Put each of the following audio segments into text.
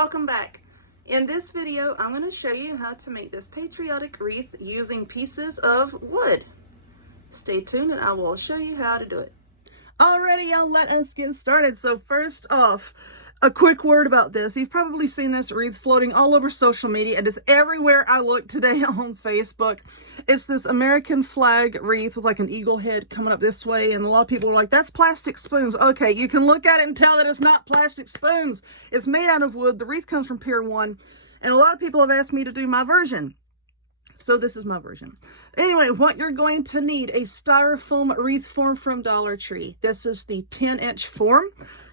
welcome back. In this video, I'm going to show you how to make this patriotic wreath using pieces of wood. Stay tuned and I will show you how to do it. Alrighty, y'all, let us get started. So first off, a quick word about this. You've probably seen this wreath floating all over social media. It is everywhere I look today on Facebook. It's this American flag wreath with like an eagle head coming up this way. And a lot of people are like, that's plastic spoons. Okay, you can look at it and tell that it's not plastic spoons. It's made out of wood. The wreath comes from Pier 1. And a lot of people have asked me to do my version. So this is my version. Anyway, what you're going to need, a styrofoam wreath form from Dollar Tree. This is the 10-inch form.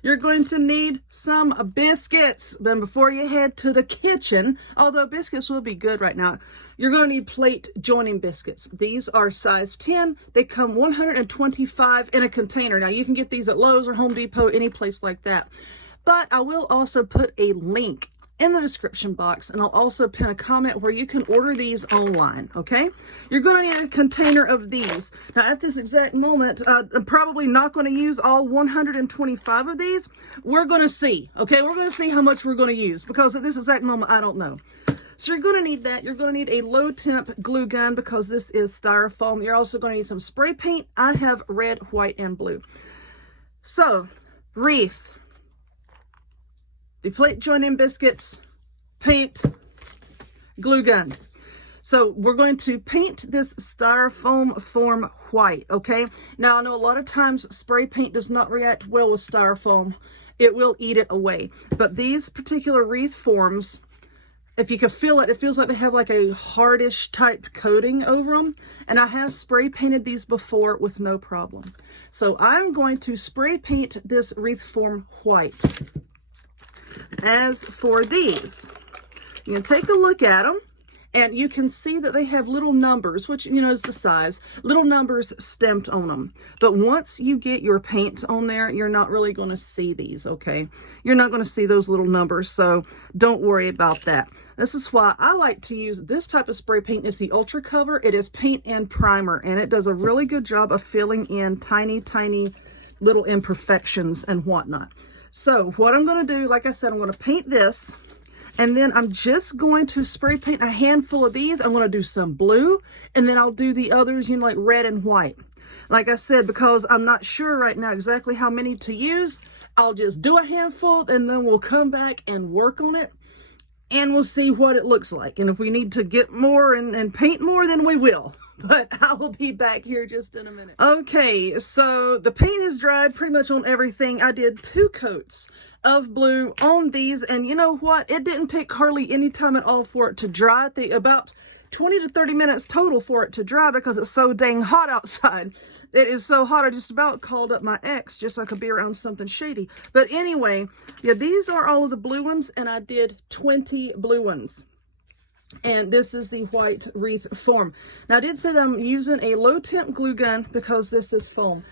You're going to need some biscuits. Then before you head to the kitchen, although biscuits will be good right now, you're going to need plate joining biscuits. These are size 10. They come 125 in a container. Now you can get these at Lowe's or Home Depot, any place like that. But I will also put a link in the description box, and I'll also pin a comment where you can order these online, okay? You're going to need a container of these. Now, at this exact moment, I'm probably not going to use all 125 of these. We're going to see, okay? We're going to see how much we're going to use, because at this exact moment, I don't know. So you're going to need that. You're going to need a low-temp glue gun, because this is styrofoam. You're also going to need some spray paint. I have red, white, and blue. So, wreath, the plate joining biscuits, paint, glue gun. So we're going to paint this styrofoam form white, okay? Now I know a lot of times spray paint does not react well with styrofoam. It will eat it away. But these particular wreath forms, if you can feel it, it feels like they have like a hardish type coating over them. And I have spray painted these before with no problem. So I'm going to spray paint this wreath form white. As for these, you can take a look at them and you can see that they have little numbers, which, you know, is the size, little numbers stamped on them. But once you get your paint on there, you're not really going to see these, okay? You're not going to see those little numbers, so don't worry about that. This is why I like to use this type of spray paint. It's the Ultra Cover. It is paint and primer, and it does a really good job of filling in tiny, tiny little imperfections and whatnot. So what I'm going to do, like I said, I'm going to paint this, and then I'm just going to spray paint a handful of these. I'm going to do some blue, and then I'll do the others, you know, like red and white. Like I said, because I'm not sure right now exactly how many to use, I'll just do a handful, and then we'll come back and work on it, and we'll see what it looks like. And if we need to get more and paint more, then we will. But I will be back here just in a minute. Okay, so the paint is dried pretty much on everything. I did 2 coats of blue on these, and you know what? It didn't take hardly any time at all for it to dry. About 20 to 30 minutes total for it to dry because it's so dang hot outside. It is so hot, I just about called up my ex just so I could be around something shady. But anyway, yeah, these are all of the blue ones, and I did 20 blue ones. And this is the white wreath form. Now I did say that I'm using a low temp glue gun because this is foam.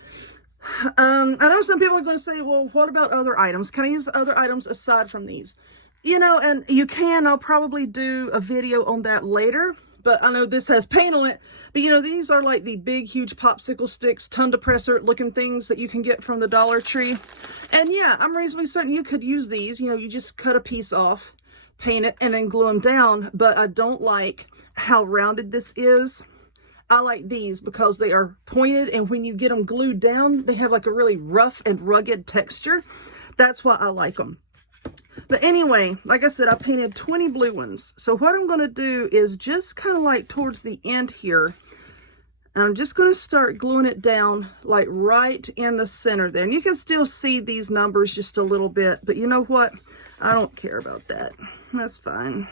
I know some people are going to say, well, what about other items? Can I use other items aside from these? You know, and you can. I'll probably do a video on that later. But I know this has paint on it. But you know, these are like the big, huge popsicle sticks, tongue depressor looking things that you can get from the Dollar Tree. And yeah, I'm reasonably certain you could use these. You know, you just cut a piece off, paint it, and then glue them down. But I don't like how rounded this is. I like these because they are pointed, and when you get them glued down, they have like a really rough and rugged texture. That's why I like them. But anyway, like I said, I painted 20 blue ones. So what I'm going to do is just kind of like towards the end here, and I'm just going to start gluing it down like right in the center there. And you can still see these numbers just a little bit, but you know what? I don't care about that. That's fine.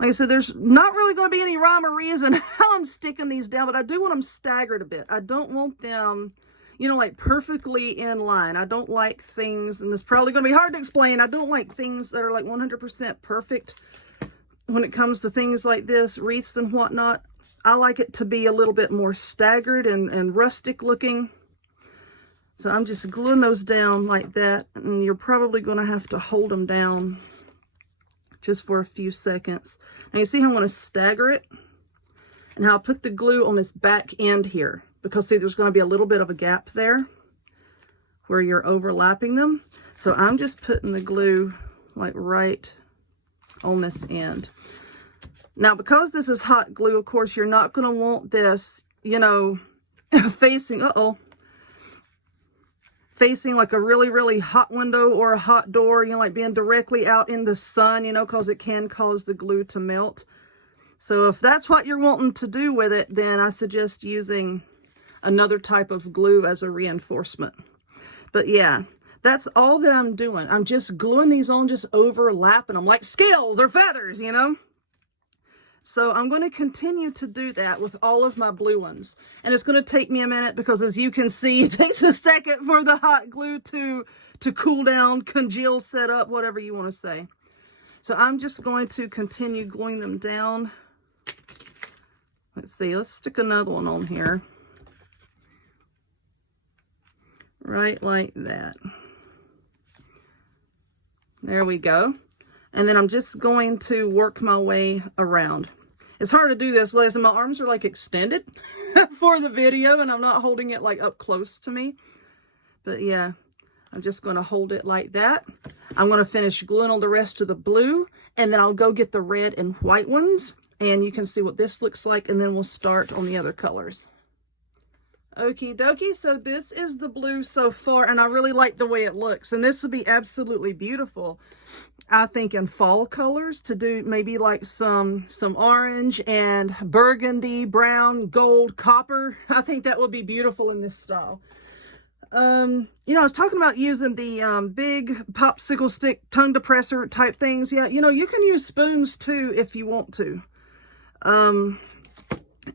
Like I said, there's not really going to be any rhyme or reason how I'm sticking these down, but I do want them staggered a bit. I don't want them, you know, like perfectly in line. I don't like things, and it's probably going to be hard to explain, I don't like things that are like 100% perfect when it comes to things like this, wreaths and whatnot. I like it to be a little bit more staggered and rustic looking. So I'm just gluing those down like that, and you're probably going to have to hold them down just for a few seconds. Now you see how I'm going to stagger it, and how I'll put the glue on this back end here, because see, there's going to be a little bit of a gap there. where you're overlapping them. So I'm just putting the glue like right on this end. Now, because this is hot glue, of course, you're not going to want this, you know, facing like a really, really hot window or a hot door, you know, like being directly out in the sun, you know, because it can cause the glue to melt. So if that's what you're wanting to do with it, then I suggest using another type of glue as a reinforcement. But yeah, that's all that I'm doing. I'm just gluing these on, just overlapping them like scales or feathers, you know. So I'm going to continue to do that with all of my blue ones. And it's going to take me a minute because, as you can see, it takes a second for the hot glue to cool down, congeal, set up, whatever you want to say. So I'm just going to continue gluing them down. Let's see, let's stick another one on here. Right like that. There we go. And then I'm just going to work my way around. It's hard to do this, listen, my arms are like extended for the video and I'm not holding it like up close to me. But yeah, I'm just going to hold it like that. I'm going to finish gluing on the rest of the blue and then I'll go get the red and white ones and you can see what this looks like and then we'll start on the other colors. Okie dokie, so this is the blue so far, and I really like the way it looks, and this would be absolutely beautiful, I think, in fall colors to do maybe like some orange and burgundy, brown, gold, copper. I think that would be beautiful in this style. You know, I was talking about using the big popsicle stick tongue depressor type things. Yeah, you know, you can use spoons too if you want to.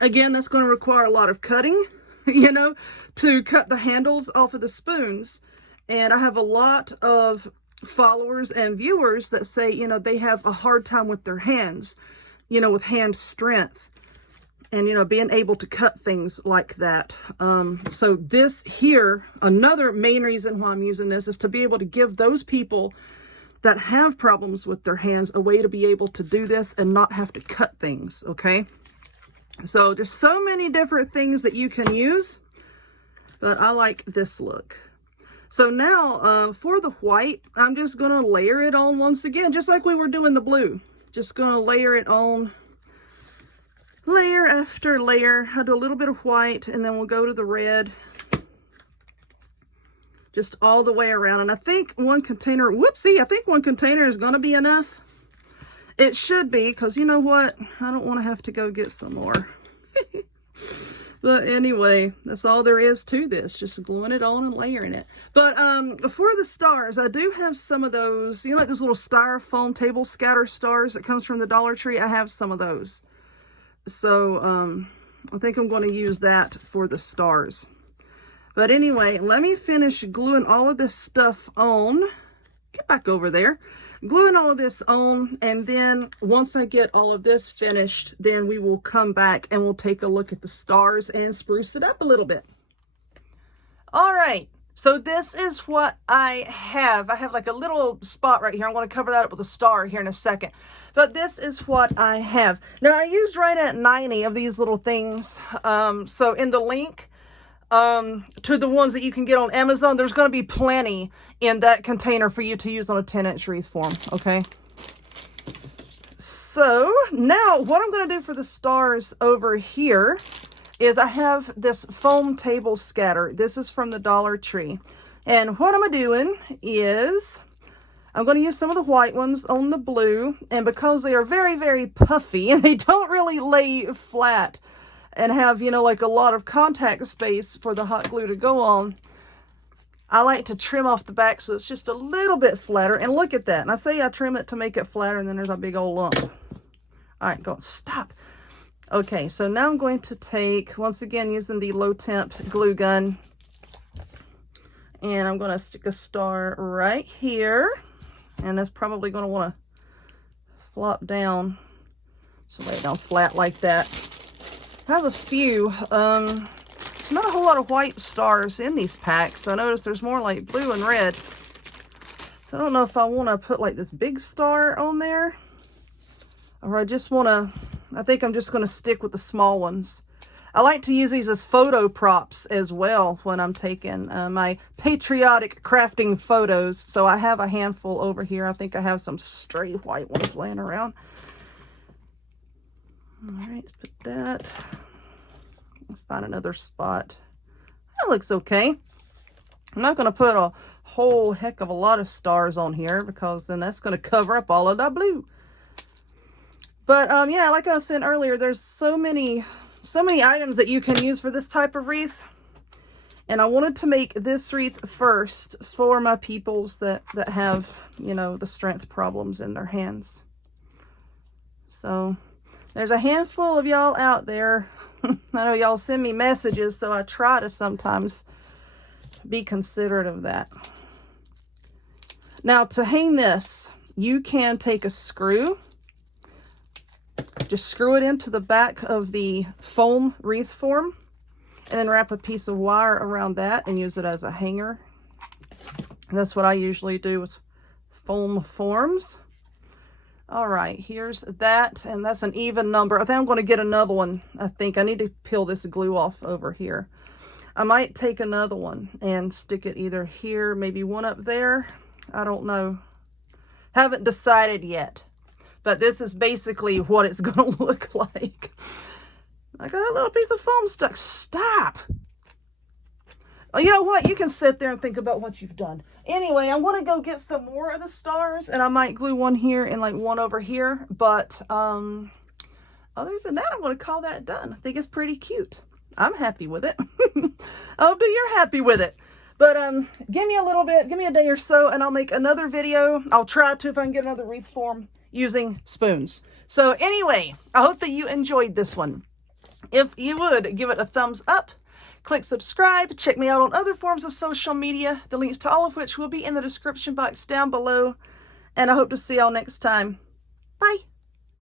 Again, that's going to require a lot of cutting, you know, to cut the handles off of the spoons. And I have a lot of followers and viewers that say, you know, they have a hard time with their hands, you know, with hand strength and, you know, being able to cut things like that. So this here, another main reason why I'm using this is to be able to give those people that have problems with their hands a way to be able to do this and not have to cut things, okay? So there's so many different things that you can use, but I like this look. So now for the white, I'm just going to layer it on once again, just like we were doing the blue. Just going to layer it on, layer after layer. I'll do a little bit of white and then we'll go to the red. Just all the way around. And I think one container, whoopsie, I think one container is going to be enough. It should be, because you know what? I don't want to have to go get some more. But anyway, that's all there is to this. Just gluing it on and layering it. But for the stars, I do have some of those. You know, like those little styrofoam table scatter stars that comes from the Dollar Tree? I have some of those. So I think I'm going to use that for the stars. But anyway, let me finish gluing all of this stuff on. Get back over there. Gluing all of this on, and then once I get all of this finished, then we will come back and we'll take a look at the stars and spruce it up a little bit. All right, so this is what I have. I have like a little spot right here. I'm going to cover that up with a star here in a second. But this is what I have. Now, I used right at 90 of these little things. So in the link to the ones that you can get on Amazon, there's going to be plenty in that container for you to use on a 10-inch wreath form, okay? So now what I'm going to do for the stars over here is I have this foam table scatter. This is from the Dollar Tree. And what I'm doing is I'm going to use some of the white ones on the blue, and because they are very, very puffy and they don't really lay flat and have, you know, like a lot of contact space for the hot glue to go on, I like to trim off the back so it's just a little bit flatter. And look at that. And I say I trim it to make it flatter, and then there's a big old lump. All right, go, stop. Okay, so now I'm going to take, once again, using the low temp glue gun, and I'm going to stick a star right here. And that's probably going to want to flop down. So lay it down flat like that. I have a few, not a whole lot of white stars in these packs. I notice there's more like blue and red. So I don't know if I want to put like this big star on there, or I just want to, I think I'm just going to stick with the small ones. I like to use these as photo props as well when I'm taking my patriotic crafting photos. So I have a handful over here. I think I have some stray white ones laying around. All right, let's put that. Find another spot. That looks okay. I'm not going to put a whole heck of a lot of stars on here because then that's going to cover up all of the blue. But yeah, like I was saying earlier, there's so many items that you can use for this type of wreath. And I wanted to make this wreath first for my peoples that have, you know, the strength problems in their hands. So there's a handful of y'all out there. I know y'all send me messages, so I try to sometimes be considerate of that. Now, to hang this, you can take a screw, just screw it into the back of the foam wreath form, and then wrap a piece of wire around that and use it as a hanger. And that's what I usually do with foam forms. All right, here's that, and that's an even number. I think I'm going to get another one. I think I need to peel this glue off over here. I might take another one and stick it either here, maybe one up there. I don't know. Haven't decided yet. But this is basically what it's going to look like. I got a little piece of foam stuck. Stop! You know what? You can sit there and think about what you've done. Anyway, I'm going to go get some more of the stars. And I might glue one here and like one over here. But other than that, I'm going to call that done. I think it's pretty cute. I'm happy with it. I hope you're happy with it. But give me a little bit, give me a day or so, and I'll make another video. I'll try to if I can get another wreath form using spoons. So anyway, I hope that you enjoyed this one. If you would, give it a thumbs up, click subscribe, check me out on other forms of social media, the links to all of which will be in the description box down below. And I hope to see y'all next time. Bye.